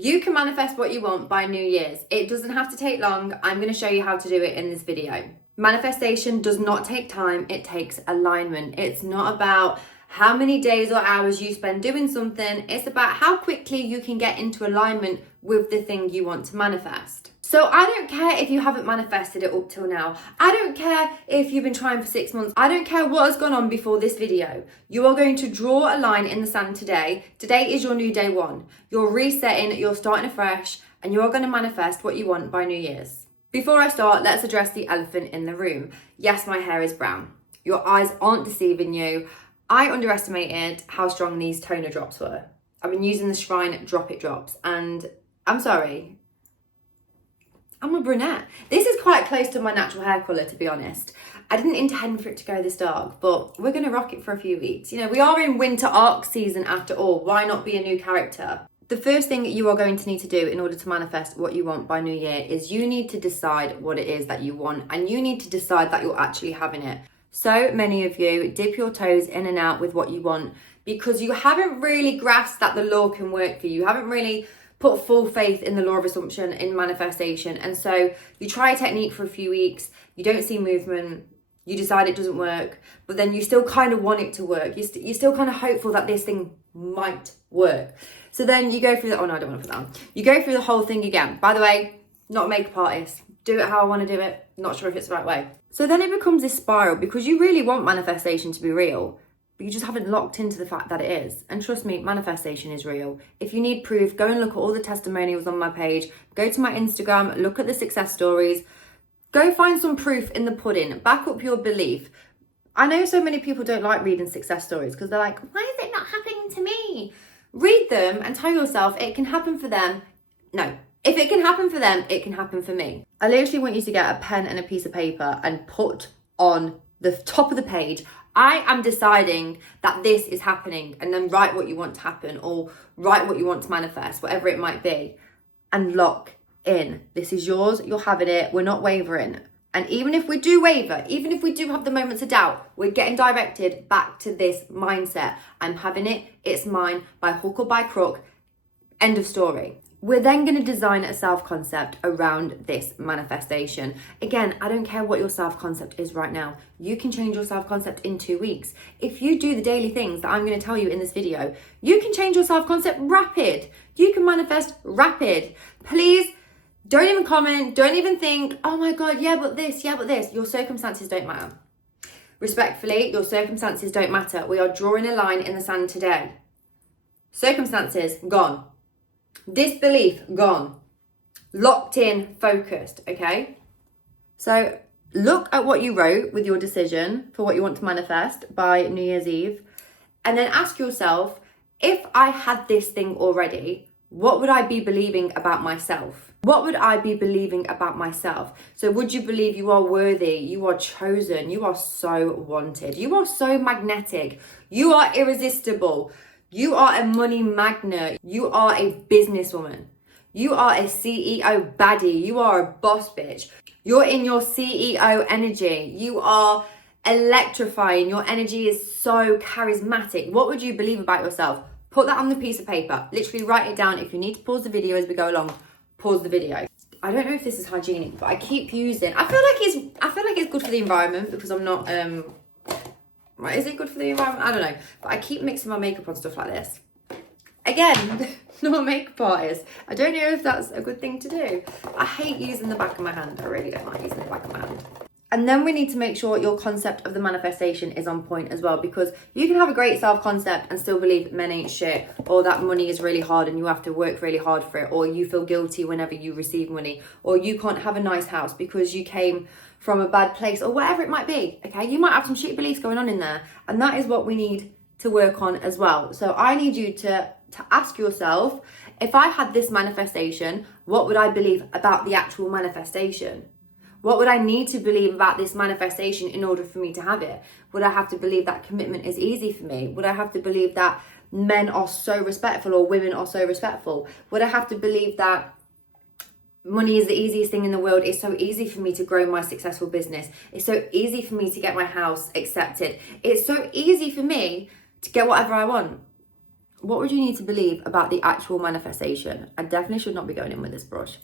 You can manifest what you want by New Year's. It doesn't have to take long. I'm going to show you how to do it in this video. Manifestation does not take time, it takes alignment. It's not about how many days or hours you spend doing something, it's about how quickly you can get into alignment with the thing you want to manifest. So I don't care if you haven't manifested it up till now. I don't care if you've been trying for 6 months. I don't care what has gone on before this video. You are going to draw a line in the sand today. Today is your new day one. You're resetting, you're starting afresh, and you are going to manifest what you want by New Year's. Before I start, let's address the elephant in the room. Yes, my hair is brown. Your eyes aren't deceiving you. I underestimated how strong these toner drops were. I've been using the Shrine Drop It drops, and I'm sorry, I'm a brunette. This is quite close to my natural hair colour, to be honest. I didn't intend for it to go this dark, but we're going to rock it for a few weeks. You know, we are in winter arc season after all. Why not be a new character? The first thing you are going to need to do in order to manifest what you want by New Year is you need to decide what it is that you want, and you need to decide that you're actually having it. So many of you dip your toes in and out with what you want because you haven't really grasped that the law can work for you. You haven't really put full faith in the law of assumption in manifestation. And so you try a technique for a few weeks, you don't see movement, you decide it doesn't work, but then you still kind of want it to work. You're still kind of hopeful that this thing might work. So then you go through the, oh no, I don't want to put that on. You go through the whole thing again. By the way, not a makeup artist. Do it how I want to do it. Not sure if it's the right way. So then it becomes this spiral because you really want manifestation to be real, but you just haven't locked into the fact that it is. And trust me, manifestation is real. If you need proof, go and look at all the testimonials on my page. Go to my Instagram, look at the success stories. Go find some proof in the pudding. Back up your belief. I know so many people don't like reading success stories because they're like, why is it not happening to me? Read them and tell yourself it can happen for them. No, if it can happen for them, it can happen for me. I literally want you to get a pen and a piece of paper and put on the top of the page, I am deciding that this is happening, and then write what you want to happen or write what you want to manifest, whatever it might be, and lock in. This is yours, you're having it, we're not wavering. And even if we do waver, even if we do have the moments of doubt, we're getting directed back to this mindset. I'm having it, it's mine, by hook or by crook, end of story. We're then going to design a self-concept around this manifestation. Again, I don't care what your self-concept is right now. You can change your self-concept in 2 weeks. If you do the daily things that I'm going to tell you in this video, you can change your self-concept rapid. You can manifest rapid. Please don't even comment. Don't even think, oh my God, yeah, but this, yeah, but this. Your circumstances don't matter. Respectfully, your circumstances don't matter. We are drawing a line in the sand today. Circumstances, gone. Disbelief, gone. Locked in, focused, okay? So look at what you wrote with your decision for what you want to manifest by New Year's Eve, and then ask yourself, if I had this thing already, what would I be believing about myself? What would I be believing about myself? So would you believe you are worthy, you are chosen, you are so wanted, you are so magnetic, you are irresistible, you are a money magnet, you are a businesswoman, you are a CEO baddie, you are a boss bitch, you're in your CEO energy, you are electrifying, your energy is so charismatic. What would you believe about yourself? Put that on the piece of paper, literally write it down. If you need to pause the video as we go along, pause the video. I don't know if this is hygienic, but I keep using, I feel like it's good for the environment because I'm not, right, is it good for the environment? I don't know. But I keep mixing my makeup on stuff like this. Again, not a makeup artist. I don't know if that's a good thing to do. I hate using the back of my hand. I really don't like using the back of my hand. And then we need to make sure your concept of the manifestation is on point as well, because you can have a great self-concept and still believe men ain't shit, or that money is really hard and you have to work really hard for it, or you feel guilty whenever you receive money, or you can't have a nice house because you came from a bad place, or whatever it might be, okay? You might have some shit beliefs going on in there, and that is what we need to work on as well. So I need you to ask yourself, if I had this manifestation, what would I believe about the actual manifestation? What would I need to believe about this manifestation in order for me to have it? Would I have to believe that commitment is easy for me? Would I have to believe that men are so respectful or women are so respectful? Would I have to believe that money is the easiest thing in the world? It's so easy for me to grow my successful business. It's so easy for me to get my house accepted. It's so easy for me to get whatever I want. What would you need to believe about the actual manifestation? I definitely should not be going in with this brush.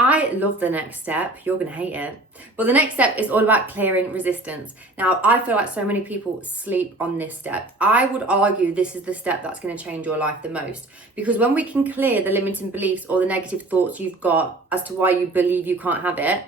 I love the next step. You're going to hate it. But the next step is all about clearing resistance. Now, I feel like so many people sleep on this step. I would argue this is the step that's going to change your life the most. Because when we can clear the limiting beliefs or the negative thoughts you've got as to why you believe you can't have it,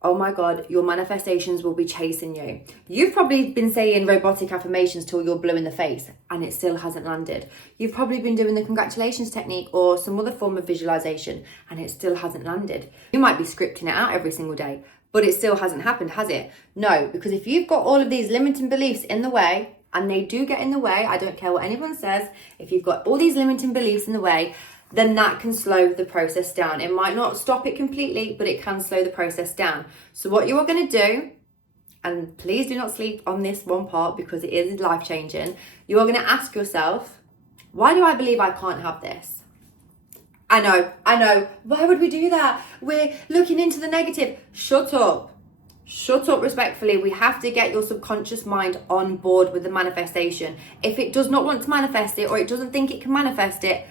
oh my God, your manifestations will be chasing you. You've probably been saying robotic affirmations till you're blue in the face and it still hasn't landed. You've probably been doing the congratulations technique or some other form of visualization and it still hasn't landed. You might be scripting it out every single day, but it still hasn't happened, has it? No, because if you've got all of these limiting beliefs in the way, and they do get in the way, I don't care what anyone says, if you've got all these limiting beliefs in the way, then that can slow the process down. It might not stop it completely, but it can slow the process down. So what you are going to do, and please do not sleep on this one part because it is life-changing, you are going to ask yourself, why do I believe I can't have this? I know. Why would we do that? We're looking into the negative. Shut up. Shut up respectfully. We have to get your subconscious mind on board with the manifestation. If it does not want to manifest it or it doesn't think it can manifest it,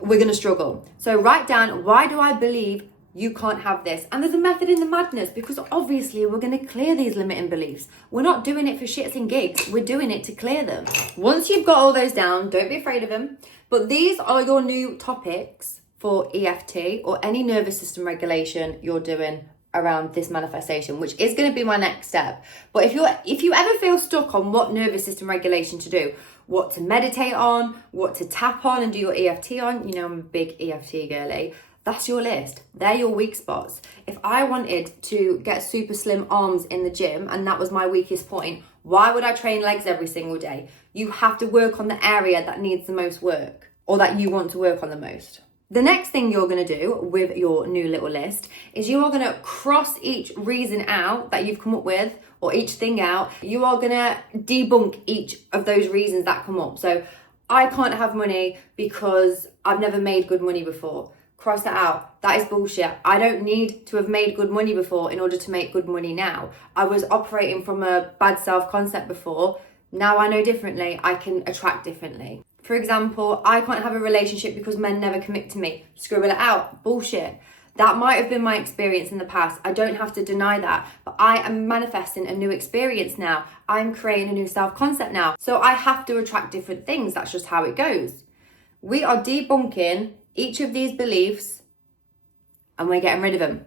we're going to struggle. So write down, why do I believe you can't have this? And there's a method in the madness because obviously we're going to clear these limiting beliefs. We're not doing it for shits and gigs. We're doing it to clear them. Once you've got all those down, don't be afraid of them. But these are your new topics for EFT or any nervous system regulation you're doing around this manifestation, which is going to be my next step. But if you ever feel stuck on what nervous system regulation to do, what to meditate on, what to tap on and do your EFT on, you know I'm a big EFT girly, that's your list. They're your weak spots. If I wanted to get super slim arms in the gym and that was my weakest point, why would I train legs every single day? You have to work on the area that needs the most work or that you want to work on the most. The next thing you're going to do with your new little list is you are going to cross each reason out that you've come up with or each thing out. You are going to debunk each of those reasons that come up. So I can't have money because I've never made good money before. Cross that out. That is bullshit. I don't need to have made good money before in order to make good money now. I was operating from a bad self-concept before. Now I know differently. I can attract differently. For example, I can't have a relationship because men never commit to me. Scribble it out. Bullshit. That might have been my experience in the past. I don't have to deny that. But I am manifesting a new experience now. I'm creating a new self-concept now. So I have to attract different things. That's just how it goes. We are debunking each of these beliefs and we're getting rid of them.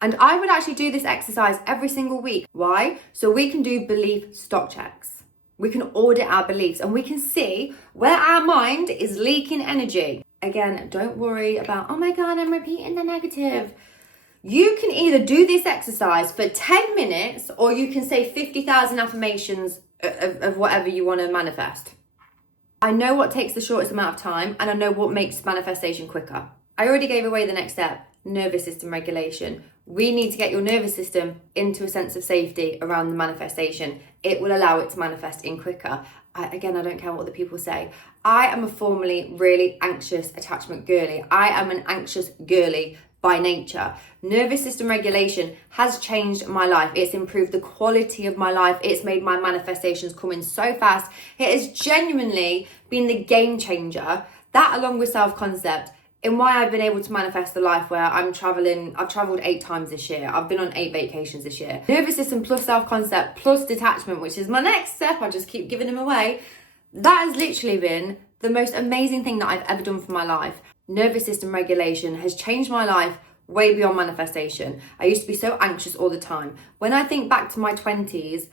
And I would actually do this exercise every single week. Why? So we can do belief stock checks. We can audit our beliefs and we can see where our mind is leaking energy. Again, don't worry about, oh my God, I'm repeating the negative. You can either do this exercise for 10 minutes or you can say 50,000 affirmations of whatever you want to manifest. I know what takes the shortest amount of time and I know what makes manifestation quicker. I already gave away the next step, nervous system regulation. We need to get your nervous system into a sense of safety around the manifestation. It will allow it to manifest in quicker. I don't care what the people say. I am a formerly really anxious attachment girly. I am an anxious girly by nature. Nervous system regulation has changed my life. It's improved the quality of my life. It's made my manifestations come in so fast. It has genuinely been the game changer. That along with self-concept in why I've been able to manifest a life where I've traveled 8 times this year. I've been on 8 vacations this year. Nervous system plus self-concept plus detachment, which is my next step. I just keep giving them away. That has literally been the most amazing thing that I've ever done for my life. Nervous system regulation has changed my life way beyond manifestation. I used to be so anxious all the time. When I think back to my 20s,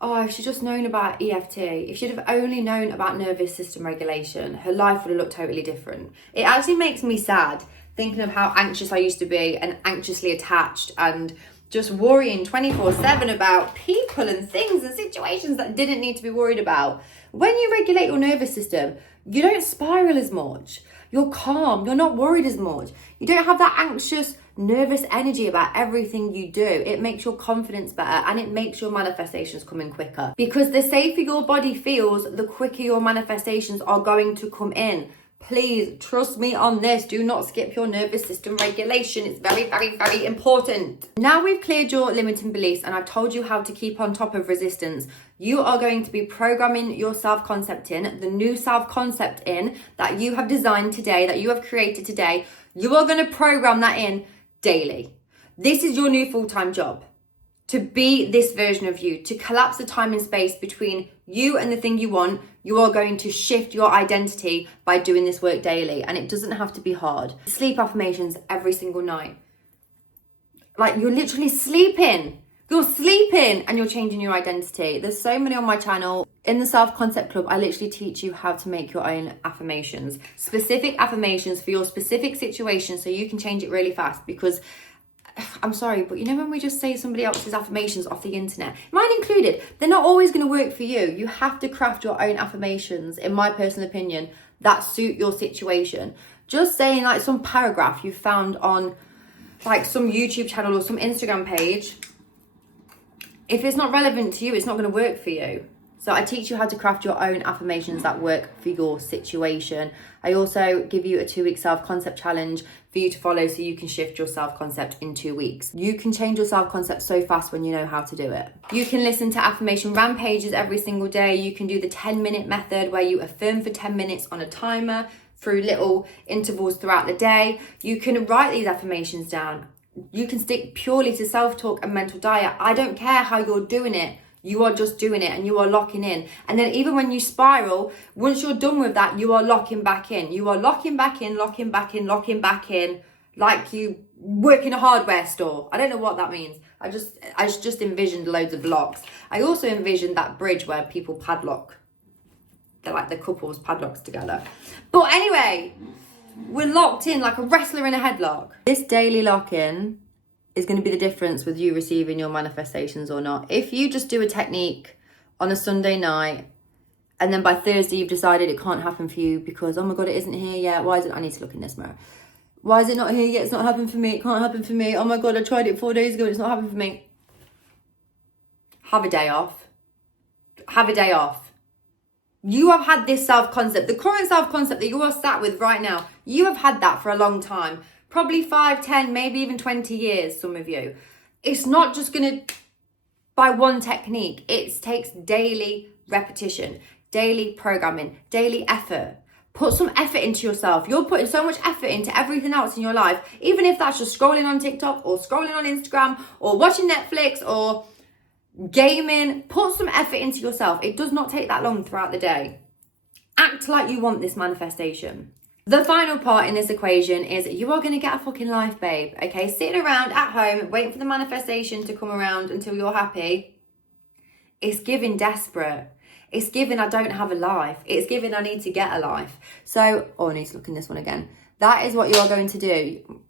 if she'd just known about EFT, if she'd have only known about nervous system regulation, her life would have looked totally different. It actually makes me sad thinking of how anxious I used to be and anxiously attached and just worrying 24/7 about people and things and situations that didn't need to be worried about. When you regulate your nervous system, you don't spiral as much. You're calm. You're not worried as much. You don't have that anxious, nervous energy about everything you do. It makes your confidence better and it makes your manifestations come in quicker. Because the safer your body feels, the quicker your manifestations are going to come in. Please trust me on this. Do not skip your nervous system regulation. It's very, very, very important. Now we've cleared your limiting beliefs and I've told you how to keep on top of resistance. You are going to be programming your self-concept in, the new self-concept in that you have designed today, that you have created today. You are going to program that in daily. This is your new full-time job. To be this version of you, to collapse the time and space between you and the thing you want. You are going to shift your identity by doing this work daily, and it doesn't have to be hard. Sleep affirmations every single night. Like, you're literally sleeping. You're sleeping and you're changing your identity. There's so many on my channel. In the Self-Concept Club, I literally teach you how to make your own affirmations. Specific affirmations for your specific situation so you can change it really fast. Because I'm sorry, but you know when we just say somebody else's affirmations off the internet, mine included, they're not always going to work for you. You have to craft your own affirmations, in my personal opinion, that suit your situation. Just saying like some paragraph you found on like some YouTube channel or some Instagram page, if it's not relevant to you, it's not going to work for you. So I teach you how to craft your own affirmations that work for your situation. I also give you a 2-week self-concept challenge for you to follow so you can shift your self-concept in 2 weeks. You can change your self-concept so fast when you know how to do it. You can listen to affirmation rampages every single day. You can do the 10-minute method where you affirm for 10 minutes on a timer through little intervals throughout the day. You can write these affirmations down. You can stick purely to self-talk and mental diet. I don't care how you're doing it. You are just doing it and you are locking in. And then even when you spiral, once you're done with that, you are locking back in. You are locking back in, locking back in, locking back in, like you work in a hardware store. I don't know what that means. I just envisioned loads of locks. I also envisioned that bridge where people padlock. They're like the couples padlocks together. But anyway, we're locked in like a wrestler in a headlock. This daily lock-in is going to be the difference with you receiving your manifestations or not. If you just do a technique on a Sunday night and then by Thursday you've decided it can't happen for you because, oh my God, it isn't here yet. Why is it? I need to look in this mirror. Why is it not here yet? It's not happened for me. It can't happen for me. Oh my God, I tried it 4 days ago. It's not happened for me. Have a day off. Have a day off. You have had this self-concept, the current self-concept that you are sat with right now. You have had that for a long time. Probably 5, 10, maybe even 20 years, some of you. It's not just going to, by one technique. It takes daily repetition, daily programming, daily effort. Put some effort into yourself. You're putting so much effort into everything else in your life, even if that's just scrolling on TikTok or scrolling on Instagram or watching Netflix or gaming. Put some effort into yourself. It does not take that long throughout the day. Act like you want this manifestation. The final part in this equation is you are going to get a fucking life, babe. Okay, sitting around at home, waiting for the manifestation to come around until you're happy. It's giving desperate. It's giving I don't have a life. It's giving I need to get a life. So, I need to look in this one again. That is what you are going to do.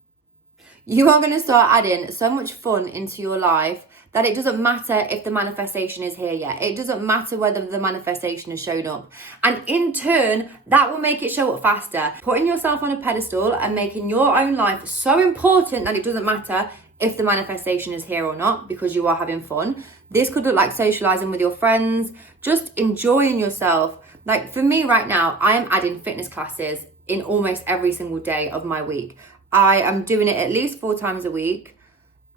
You are going to start adding so much fun into your life that it doesn't matter if the manifestation is here yet. It doesn't matter whether the manifestation has shown up. And in turn, that will make it show up faster. Putting yourself on a pedestal and making your own life so important that it doesn't matter if the manifestation is here or not, because you are having fun. This could look like socializing with your friends, just enjoying yourself. Like for me right now, I am adding fitness classes in almost every single day of my week. I am doing it at least 4 times a week.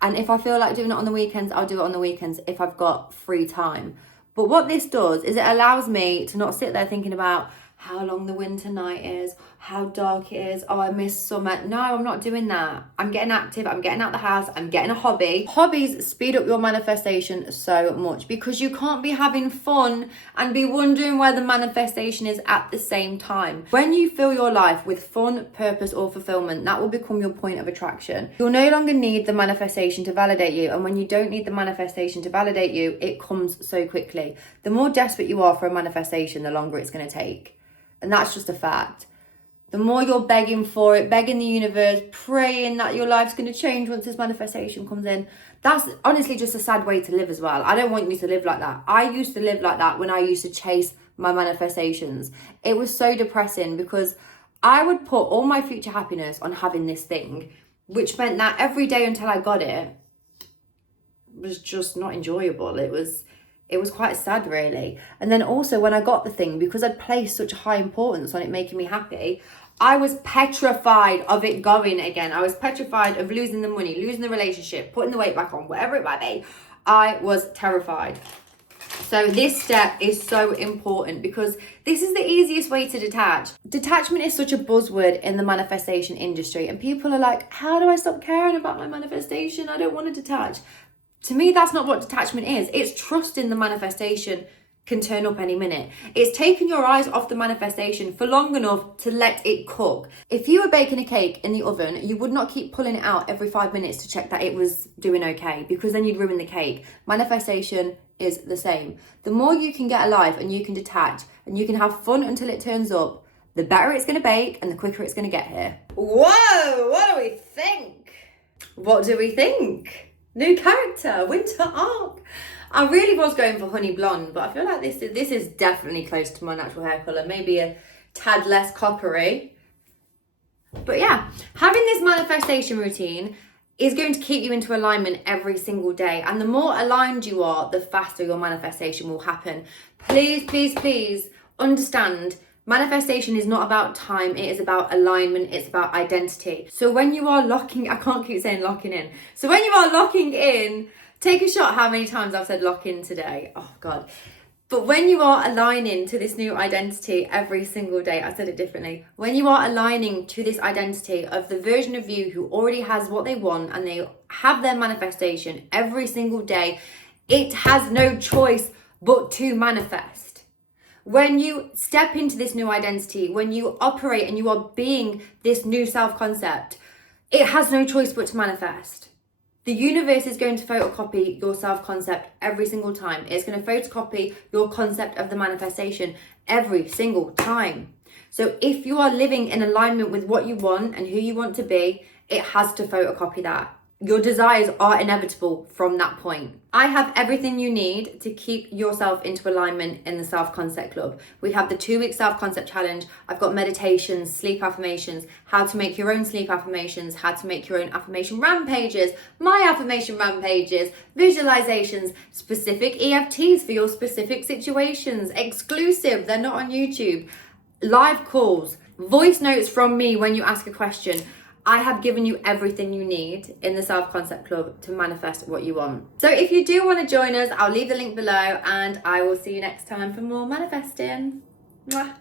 And if I feel like doing it on the weekends, I'll do it on the weekends if I've got free time. But what this does is it allows me to not sit there thinking about how long the winter night is, how dark it is, oh, I miss summer. No, I'm not doing that. I'm getting active, I'm getting out the house, I'm getting a hobby. Hobbies speed up your manifestation so much because you can't be having fun and be wondering where the manifestation is at the same time. When you fill your life with fun, purpose, or fulfillment, that will become your point of attraction. You'll no longer need the manifestation to validate you, and when you don't need the manifestation to validate you, it comes so quickly. The more desperate you are for a manifestation, the longer it's going to take. And that's just a fact. The more you're begging for it, begging the universe, praying that your life's going to change once this manifestation comes in, that's honestly just a sad way to live as well. I don't want you to live like that. I used to live like that when I used to chase my manifestations. It was so depressing because I would put all my future happiness on having this thing, which meant that every day until I got it was just not enjoyable. It was quite sad, really. And then also when I got the thing, because I'd placed such high importance on it making me happy, I was petrified of it going again. I was petrified of losing the money, losing the relationship, putting the weight back on, whatever it might be. I was terrified. So this step is so important because this is the easiest way to detach. Detachment is such a buzzword in the manifestation industry, and people are like, how do I stop caring about my manifestation? I don't want to detach. To me, that's not what detachment is. It's trusting the manifestation can turn up any minute. It's taking your eyes off the manifestation for long enough to let it cook. If you were baking a cake in the oven, you would not keep pulling it out every 5 minutes to check that it was doing okay, because then you'd ruin the cake. Manifestation is the same. The more you can get alive and you can detach and you can have fun until it turns up, the better it's going to bake and the quicker it's going to get here. Whoa, what do we think? What do we think? New character, winter arc. I really was going for honey blonde, but I feel like this is definitely close to my natural hair colour. Maybe a tad less coppery. But yeah, having this manifestation routine is going to keep you into alignment every single day. And the more aligned you are, the faster your manifestation will happen. Please, please, please understand, manifestation is not about time, it is about alignment, it's about identity. So when you are locking in. So when you are locking in, take a shot how many times I've said lock in today. Oh God. But when you are aligning to this new identity every single day, I said it differently. When you are aligning to this identity of the version of you who already has what they want and they have their manifestation every single day, it has no choice but to manifest. When you step into this new identity, when you operate and you are being this new self-concept, it has no choice but to manifest. The universe is going to photocopy your self-concept every single time. It's going to photocopy your concept of the manifestation every single time. So if you are living in alignment with what you want and who you want to be, it has to photocopy that. Your desires are inevitable from that point. I have everything you need to keep yourself into alignment in the Self-Concept Club. We have the 2-week Self-Concept Challenge. I've got meditations, sleep affirmations, how to make your own sleep affirmations, how to make your own affirmation rampages, my affirmation rampages, visualizations, specific EFTs for your specific situations, exclusive, they're not on YouTube, live calls, voice notes from me when you ask a question. I have given you everything you need in the Self-Concept Club to manifest what you want. So if you do want to join us, I'll leave the link below and I will see you next time for more manifesting. Mwah.